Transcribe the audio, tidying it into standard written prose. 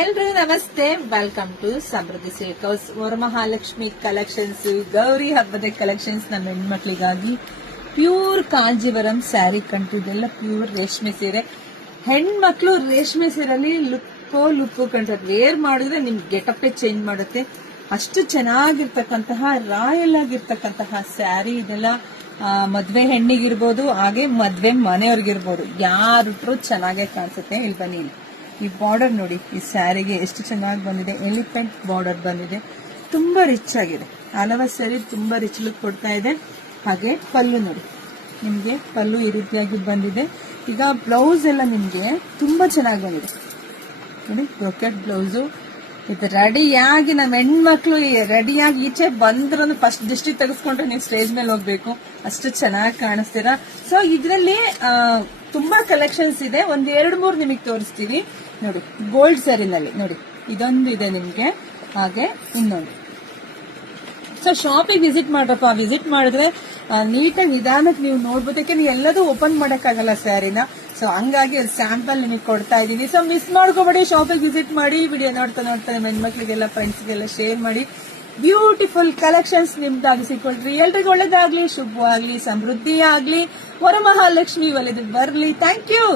ಎಲ್ರಿಗೂ ನಮಸ್ತೆ. Welcome to Samruddhi silk house. Varamahalakshmi collections, Gauri ಹಬ್ಬದ ಕಲೆಕ್ಷನ್ಸ್ ನಮ್ಮ ಹೆಣ್ಮಕ್ಳಿಗಾಗಿ ಪ್ಯೂರ್ ಕಾಂಜೀವರಂ ಸ್ಯಾರಿ ಕಂಟು. ಇದೆಲ್ಲ ಪ್ಯೂರ್ ರೇಷ್ಮೆ ಸೀರೆ. ಹೆಣ್ಮಕ್ಳು ರೇಷ್ಮೆ ಸೀರೆಯಲ್ಲಿ ಲುಕ್ಕು ಕಂಡ್ರೆ ವೇರ್ ಮಾಡಿದ್ರೆ ನಿಮ್ ಗೆಟಪ್ಪೇ ಚೇಂಜ್ ಮಾಡುತ್ತೆ. ಅಷ್ಟು ಚೆನ್ನಾಗಿರ್ತಕ್ಕಂತಹ ರಾಯಲ್ ಆಗಿರ್ತಕ್ಕಂತಹ ಸ್ಯಾರಿ. ಇದೆಲ್ಲ ಮದ್ವೆ ಹೆಣ್ಣಿಗಿರ್ಬೋದು, ಹಾಗೆ ಮದ್ವೆ ಮನೆಯವ್ರಿಗಿರ್ಬೋದು, ಯಾರು ಚೆನ್ನಾಗೇ ಕಾಣಿಸುತ್ತೆ. ಇಲ್ಲಿ ಬನ್ನಿ, ಈ ಬಾರ್ಡರ್ ನೋಡಿ, ಈ ಸ್ಯಾರಿಗೆ ಎಷ್ಟು ಚೆನ್ನಾಗಿ ಬಂದಿದೆ. ಎಲಿಫೆಂಟ್ ಬಾರ್ಡರ್ ಬಂದಿದೆ, ತುಂಬಾ ರಿಚ್ ಆಗಿದೆ. ಹಲವ ಸ್ಯಾರಿ ತುಂಬಾ ರಿಚ್ ಲುಕ್ ಕೊಡ್ತಾ ಇದೆ. ಹಾಗೆ ಪಲ್ಲು ನೋಡಿ, ನಿಮ್ಗೆ ಪಲ್ಲು ಈ ರೀತಿಯಾಗಿ ಬಂದಿದೆ. ಈಗ ಬ್ಲೌಸ್ ಎಲ್ಲ ನಿಮ್ಗೆ ತುಂಬಾ ಚೆನ್ನಾಗಿ ಬಂದಿದೆ ನೋಡಿ, ಬ್ರೊಕೆಟ್ ಬ್ಲೌಸು. ಇದು ರೆಡಿಯಾಗಿ ನಮ್ಮ ಹೆಣ್ಮಕ್ಳು ರೆಡಿಯಾಗಿ ಈಚೆ ಬಂದ್ರು ಫಸ್ಟ್ ಡಿಸ್ಟ್ರಿಕ್ಟ್ ತೆಗೆಸ್ಕೊಂಡ್ರೆ ನೀವು ಸ್ಟೇಜ್ ಮೇಲೆ ಹೋಗ್ಬೇಕು, ಅಷ್ಟು ಚೆನ್ನಾಗಿ ಕಾಣಿಸ್ತೀರಾ. ಸೊ ಇದರಲ್ಲಿ ತುಂಬಾ ಕಲೆಕ್ಷನ್ಸ್ ಇದೆ. ಒಂದ್ 2-3 ನಿಮಗೆ ತೋರಿಸ್ತೀವಿ ನೋಡಿ. ಗೋಲ್ಡ್ ಸ್ಯಾರಿನಲ್ಲಿ ನೋಡಿ, ಇದೊಂದು ಇದೆ ನಿಮ್ಗೆ, ಹಾಗೆ ಇನ್ನೊಂದು. ಸೊ ಶಾಪಿಗೆ ವಿಸಿಟ್ ಮಾಡ್ರಪ್ಪ. ವಿಸಿಟ್ ಮಾಡಿದ್ರೆ ನೀಟಾಗಿ ನಿಧಾನಕ್ಕೆ ನೀವು ನೋಡ್ಬೋದು. ಯಾಕೆಂದ್ರೆ ಎಲ್ಲದೂ ಓಪನ್ ಮಾಡಕ್ಕಾಗಲ್ಲ ಸ್ಯಾರಿನ. ಸೊ ಹಂಗಾಗಿ ಸ್ಯಾಂಪಲ್ ನಿಮಗೆ ಕೊಡ್ತಾ ಇದೀನಿ. ಸೊ ಮಿಸ್ ಮಾಡ್ಕೋಬೇಡಿ, ಶಾಪಿಗೆ ವಿಸಿಟ್ ಮಾಡಿ. ವಿಡಿಯೋ ನೋಡ್ತಾ ನಿಮ್ಮ ಹೆಣ್ಮಕ್ಳಿಗೆಲ್ಲ ಫ್ರೆಂಡ್ಸ್ಗೆಲ್ಲ ಶೇರ್ ಮಾಡಿ. ಬ್ಯೂಟಿಫುಲ್ ಕಲೆಕ್ಷನ್ಸ್ ನಿಮ್ದಾಗಿಸಿಕೊಳ್ರಿ. ಎಲ್ರಿಗೂ ಒಳ್ಳೇದಾಗ್ಲಿ, ಶುಭವಾಗ್ಲಿ, ಸಮೃದ್ಧಿ ಆಗ್ಲಿ, ವರಮಹಾಲಕ್ಷ್ಮಿ ಒಲೆದು ಬರ್ಲಿ. Thank you.